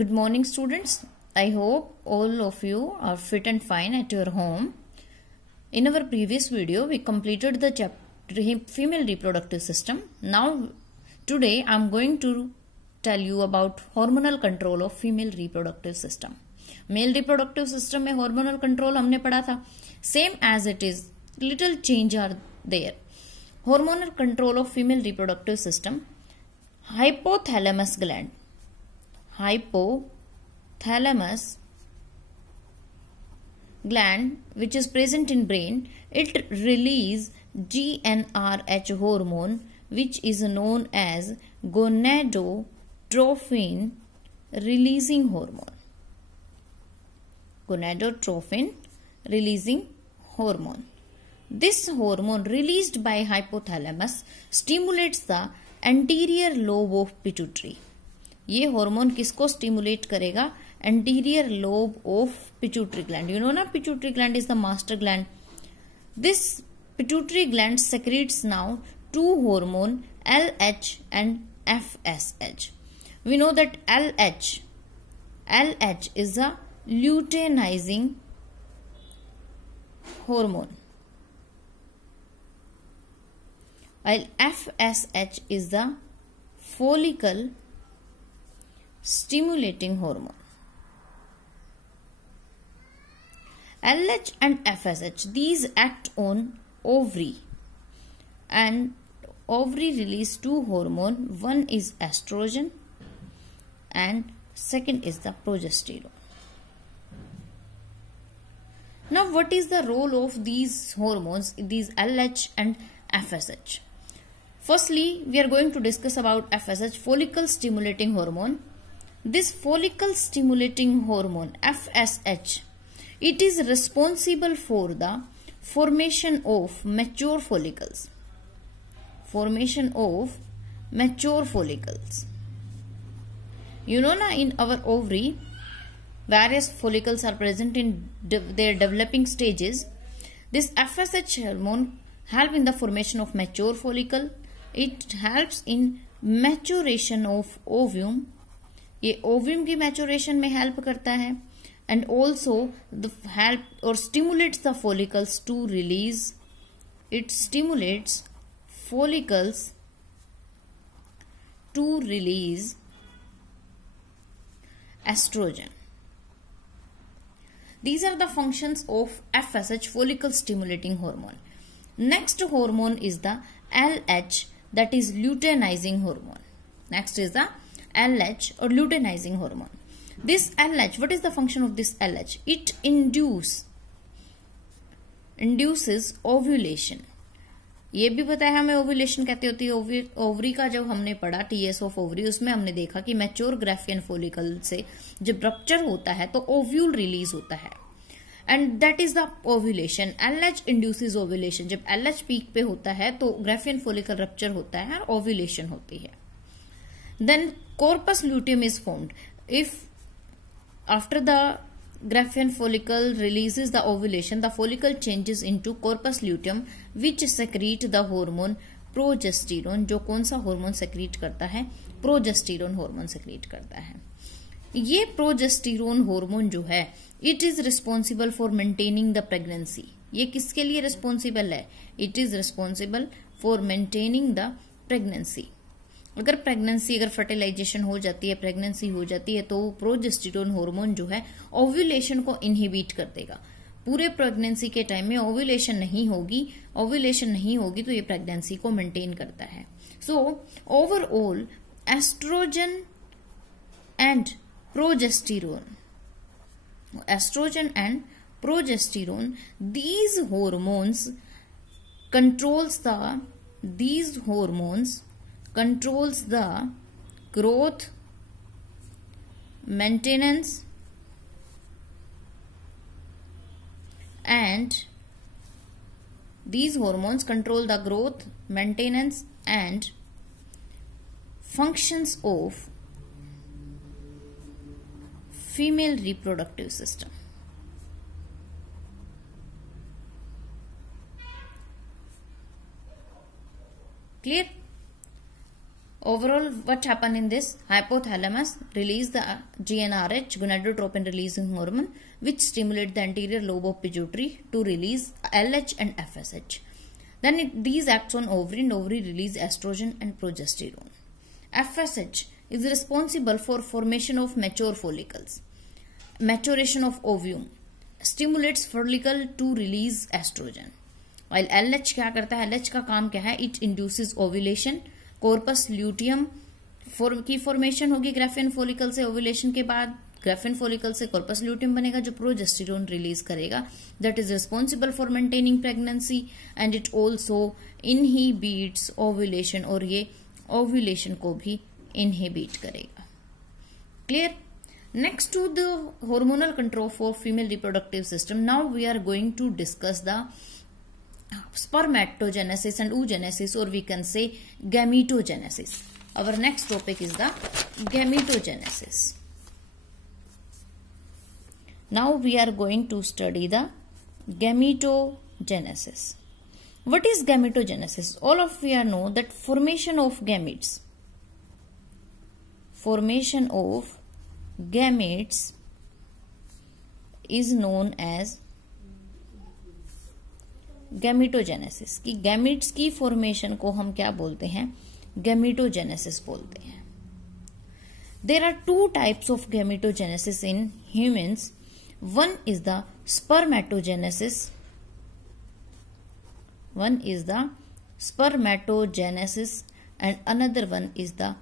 Good morning, students. I hope all of you are fit and fine at your home. In our previous video, we completed the chapter female reproductive system. Now, today I am going to tell you about hormonal control of female reproductive system. Male reproductive system में hormonal control हमने पढ़ा था. Same as it is, little change are there. Hormonal control of female reproductive system. Hypothalamus gland. Hypothalamus gland, which is present in brain, it release GnRH hormone, which is known as gonadotropin releasing hormone. Gonadotropin releasing hormone. This hormone released by hypothalamus stimulates the anterior lobe of pituitary. ये hormone किसको stimulate करेगा? Anterior lobe of pituitary gland. You know ना, pituitary gland is the master gland. This pituitary gland secretes now two hormone LH and FSH. We know that LH is a luteinizing hormone, while FSH is the follicle stimulating hormone. LH and FSH, these act on ovary, and ovary release two hormone. One is estrogen and second is the progesterone. Now, what is the role of these hormones, these LH and FSH? Firstly, we are going to discuss about FSH, follicle stimulating hormone. This follicle stimulating hormone FSH, it is responsible for the formation of mature follicles. Formation of mature follicles. You know na, in our ovary, various follicles are present in their developing stages. This FSH hormone helps in the formation of mature follicle. It helps in maturation of ovum. ये ovum की maturation में help करता है, and also the help और stimulates the follicles to release. It stimulates follicles to release estrogen. These are the functions of FSH, follicle stimulating hormone. Next hormone is the LH, that is luteinizing hormone. Next is the LH or luteinizing hormone. This LH, what is the function of this LH? It induces ovulation. ये भी पता है हमें ovulation कहते होती है. Ovary का जब हमने पढ़ा TS ऑफ ओवरी, उसमें हमने देखा कि मैच्योर ग्राफियन फॉलिकल से जब रप्चर होता है तो ओव्यूल रिलीज होता है, and that is the ovulation. LH induces ovulation. जब LH पीक पे होता है तो ग्राफियन फॉलिकल रप्चर होता है और ओव्यूलेशन होती है. Then corpus luteum is formed. If after the Graafian follicle releases the ovulation, the follicle changes into corpus luteum, which secrete the hormone progesterone. जो कौन सा हार्मोन secrete करता है? प्रोजेस्टेरोन हार्मोन secrete करता है. ये प्रोजेस्टेरोन हार्मोन जो है, it is responsible for maintaining the pregnancy. ये किसके लिए responsible है? It is responsible for maintaining the pregnancy. अगर प्रेगनेंसी, अगर फर्टिलाइजेशन हो जाती है, प्रेगनेंसी हो जाती है, तो प्रोजेस्टेरोन हार्मोन जो है ओव्यूलेशन को इनहिबिट कर देगा. पूरे प्रेगनेंसी के टाइम में ओव्यूलेशन नहीं होगी तो ये प्रेगनेंसी को मेंटेन करता है. So overall estrogen and progesterone, these hormones controls the growth, maintenance and these hormones control the growth, maintenance and functions of female reproductive system. Clear? Overall, what happened in this? Hypothalamus release the GnRH, gonadotropin releasing hormone, which stimulate the anterior lobe of pituitary to release LH and FSH. Then these acts on ovary, and ovary release estrogen and progesterone. FSH is responsible for formation of mature follicles, maturation of ovum, stimulates follicle to release estrogen. While LH क्या करता है? LH का काम क्या है? It induces ovulation. Corpus luteum की formation होगी Graafian follicle से. ओव्यूलेशन के बाद ग्राफियन फॉलिकल से कॉर्पस ल्यूटियम बनेगा जो प्रोजेस्टेरोन रिलीज करेगा. That is responsible for maintaining pregnancy and it also inhibits ovulation, और ये ओव्यूलेशन को भी इनहिबिट करेगा. Clear? Next to the hormonal control for female reproductive system, now we are going to discuss the spermatogenesis and oogenesis, or we can say gametogenesis. Our next topic is the gametogenesis. Now we are going to study the gametogenesis. What is gametogenesis? All of we know that formation of gametes is known as gametogenesis. की gametes की formation को हम क्या बोलते हैं? Gametogenesis बोलते हैं. There are two types of gametogenesis in humans. One is the spermatogenesis, and another one is the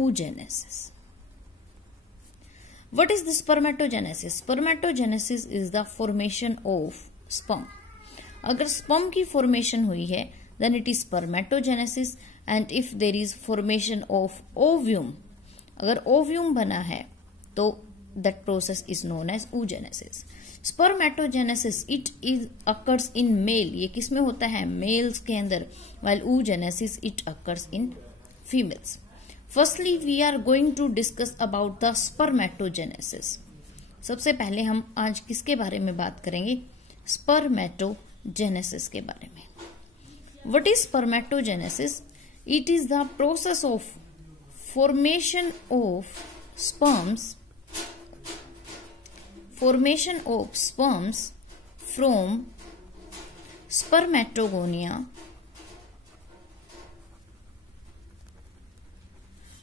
oogenesis. What is the spermatogenesis? Spermatogenesis is the formation of sperm. अगर sperm की formation हुई है then it is spermatogenesis. And if there is formation of ovum, अगर ovum बना है तो that process is known as oogenesis. Spermatogenesis it is occurs in male. ये किसमें होता है? मेल्स के अंदर. while oogenesis it occurs in females. Firstly, we are going to discuss about the spermatogenesis. सबसे पहले हम आज किसके बारे में बात करेंगे? Spermatogenesis के बारे में. What is spermatogenesis? It is the process of formation of sperms from spermatogonia,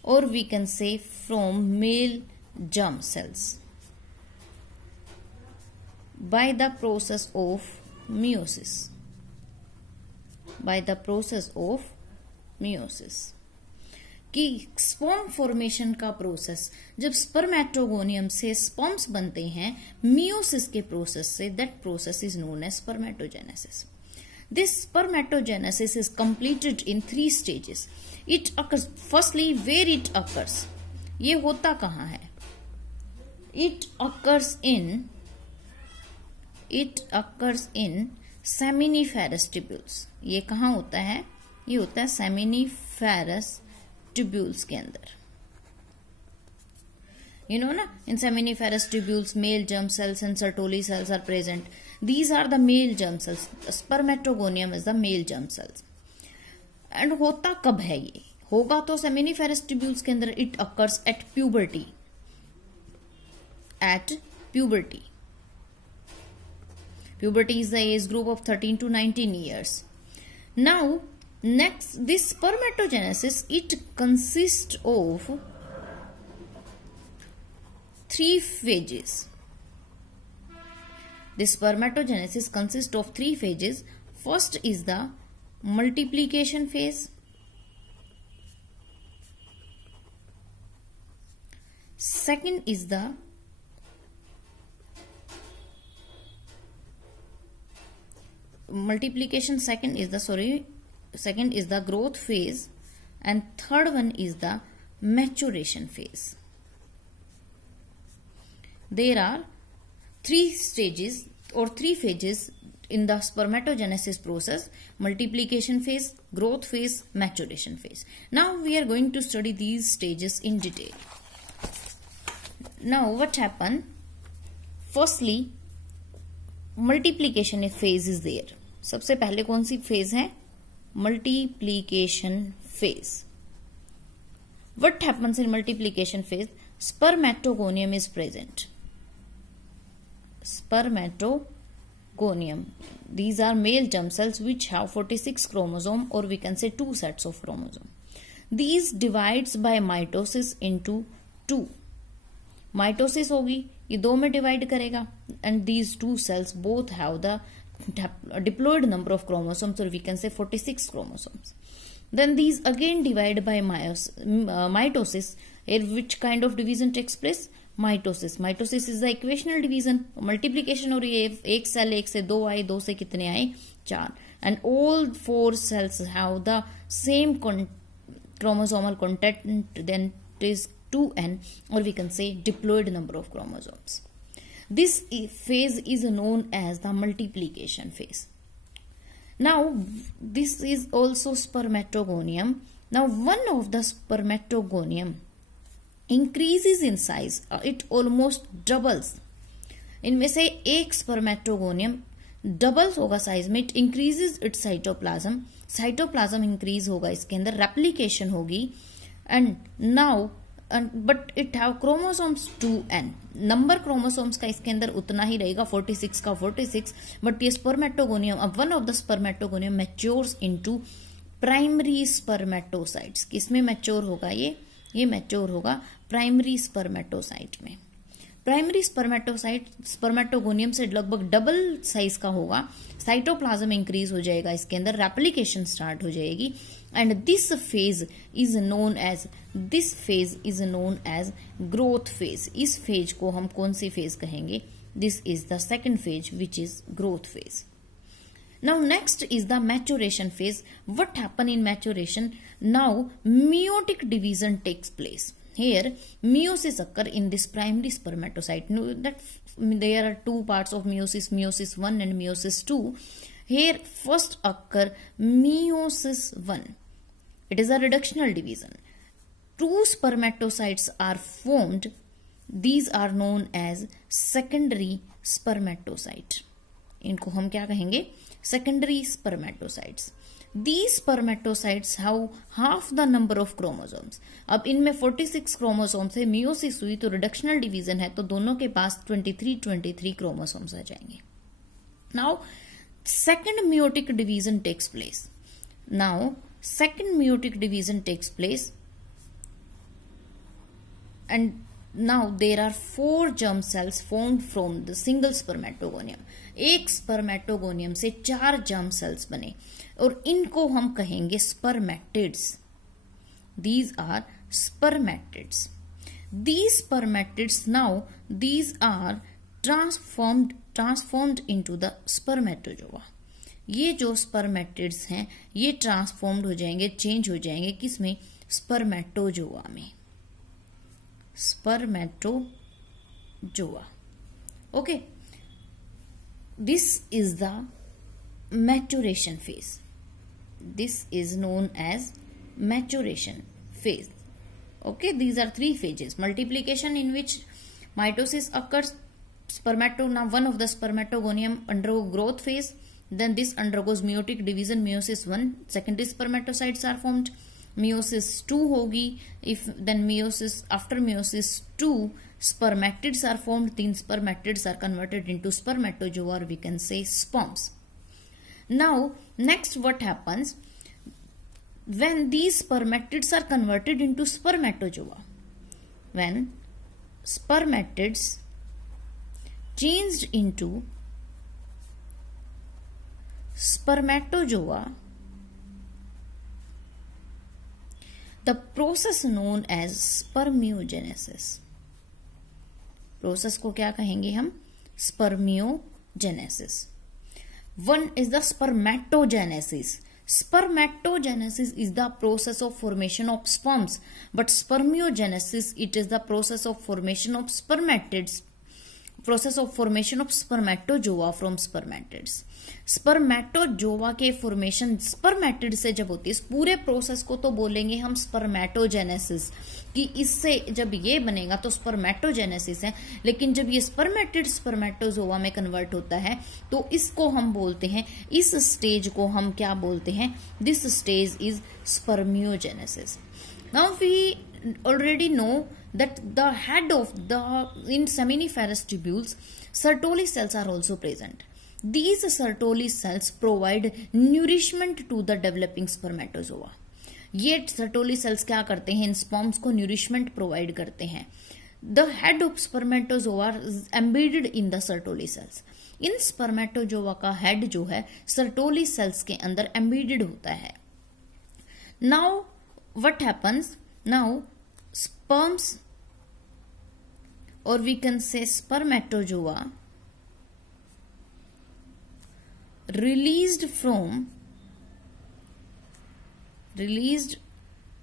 or we can say from male germ cells, by the process of meiosis. कि स्पर्म फॉर्मेशन का प्रोसेस, जब स्पर्मेटोगोनियम से sperms बनते हैं meiosis के process से, that process is known as spermatogenesis. This spermatogenesis is completed in 3 stages. It occurs, firstly, where it occurs. ये होता कहाँ है? It occurs in seminiferous tubules. ये कहाँ होता है? ये होता है seminiferous tubules के अंदर. You know ना, in seminiferous tubules, male germ cells and Sertoli cells are present. These are the male germ cells. Spermatogonium is the male germ cells. And होता कब है ये? होगा तो seminiferous tubules के अंदर. It occurs at puberty. Puberty is the age group of 13 to 19 years. Now, next, this spermatogenesis, it consists of 3 phases. This spermatogenesis consists of 3 phases. First is the multiplication phase. Second is the second is the growth phase, and third one is the maturation phase. There are 3 stages or 3 phases in the spermatogenesis process: multiplication phase, growth phase, maturation phase. Now we are going to study these stages in detail. Now what happened? Firstly, multiplication phase is there. सबसे पहले कौन सी phase है? Multiplication phase. What happens in multiplication phase? Spermatogonium is present. Spermatogonium. These are male germ cells which have 46 chromosome, or we can say 2 sets of chromosome. These divides by mitosis into 2. Mitosis होगी, ये 2 में divide करेगा, and these 2 cells both have the diploid number of chromosomes, or we can say 46 chromosomes. Then these again divide by mitosis. Which kind of division takes place? Mitosis. Mitosis is the equational division. Multiplication हो रही है, एक cell 1 से 2 आए, 2 से कितने आए? 4. And all 4 cells have the same chromosomal content, then it is 2n, or we can say diploid number of chromosomes. This phase is known as the multiplication phase. Now this is also spermatogonium. Now one of the spermatogonium increases in size, it almost doubles. इनमें से एक spermatogonium doubles होगा size में, it increases it's cytoplasm, cytoplasm increase होगा, इसके अंदर replication होगी, and now but it have chromosomes 2n. Number chromosomes का इसके अंदर उतना ही रहेगा, 46 का 46, बट ये स्पर्मेटोगोनियम, अब one of the spermatogonium matures into primary spermatocytes. किसमें मैच्योर होगा? ये मैच्योर होगा प्राइमरी स्पर्मेटोसाइट में. प्राइमरी स्पर्मेटोसाइट स्पर्मेटोगोनियम से लगभग डबल साइज का होगा, साइटोप्लाज्म इंक्रीज हो जाएगा, इसके अंदर रेप्लिकेशन स्टार्ट हो जाएगी, and this phase is known as growth phase. इस फेज को हम कौन सी फेज कहेंगे? This is the second phase which is growth phase. Now next is the maturation phase. What happen in maturation? Now meiotic division takes place. Here meiosis occur in this primary spermatocyte. That there are two parts of meiosis, meiosis 1 and meiosis 2. Here first occur meiosis 1. It is a reductional division. Two spermatocytes are formed. These are known as secondary spermatocyte. इनको हम क्या कहेंगे? Secondary spermatocytes. These spermatocytes have half the number of chromosomes. अब इनमें 46 chromosomes है, meiosis हुई तो reductional division है, तो दोनों के पास 23 chromosomes आ जाएंगे. Now second meiotic division takes place. And now there are 4 germ cells formed from the single spermatogonium. एक स्पर्मेटोगोनियम से 4 germ cells बने, और इनको हम कहेंगे spermatids. These are spermatids. These spermatids now these are transformed into the spermatozoa. ये जो spermatids हैं ये ट्रांसफॉर्म्ड हो जाएंगे, चेंज हो जाएंगे किसमें? स्पर्मेटोजोआ में. Spermatozoa. Okay. This is the maturation phase. This is known as maturation phase. Okay, these are 3 phases. Multiplication, in which mitosis occurs. Now one of the spermatogonium undergo growth phase. Then this undergoes meiotic division, meiosis 1. Secondary spermatocytes are formed. Meiosis 2 होगी. Then after meiosis 2 spermatids are formed. 3 spermatids are converted into spermatozoa, or we can say sperms. Now next what happens when these spermatids are converted into spermatozoa? When spermatids changed into spermatozoa, the process known as spermiogenesis. Process को क्या कहेंगे हम? Spermiogenesis. One is the spermatogenesis. Spermatogenesis is the process of formation of sperms, but spermiogenesis, it is the process of formation of spermatids, process of formation of spermatozoa from spermatids. Spermatozoa के formation spermatid से जब होती है, इस पूरे process को तो बोलेंगे हम स्पर्मेटोजेनेसिस, कि इससे जब ये बनेगा तो स्पर्मेटोजेनेसिस है, लेकिन जब ये स्पर्मेटिड स्पर्मेटोजोआ में कन्वर्ट होता है तो इसको हम बोलते हैं, इस स्टेज को हम क्या बोलते हैं? This stage is spermiogenesis. Now we already know that the head of the in seminiferous tubules Sertoli cells are also present. These Sertoli cells provide nourishment to the developing spermatozoa. ये Sertoli cells क्या करते हैं, इन sperms को nourishment provide करते हैं. The head of spermatozoa is embedded in the Sertoli cells. In spermatozoa का head जो है Sertoli cells के अंदर embedded होता है. Now what happens? Now sperms, or we can say spermatozoa, released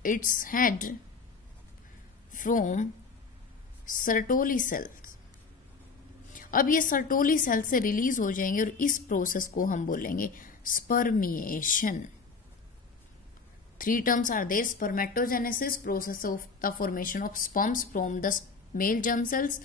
its head from Sertoli cells. अब ये Sertoli cell से रिलीज हो जाएंगे और इस प्रोसेस को हम बोलेंगे spermiation. Three terms are there: spermatogenesis, process of the formation of sperms from the male germ cells;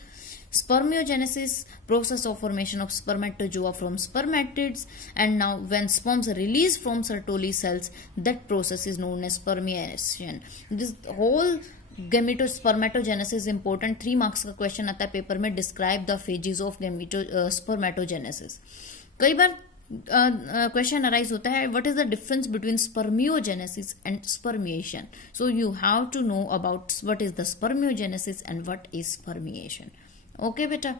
spermiogenesis, process of formation of spermatozoa from spermatids; and now when sperms are released from Sertoli cells, that process is known as spermiation. This whole spermatogenesis is important. 3 marks का question आता है paper में. Describe the phases of spermatogenesis. कई बार question arise होता है, what is the difference between spermiogenesis and spermiation. So you have to know about what is the spermiogenesis and what is spermiation. Okay बेटा.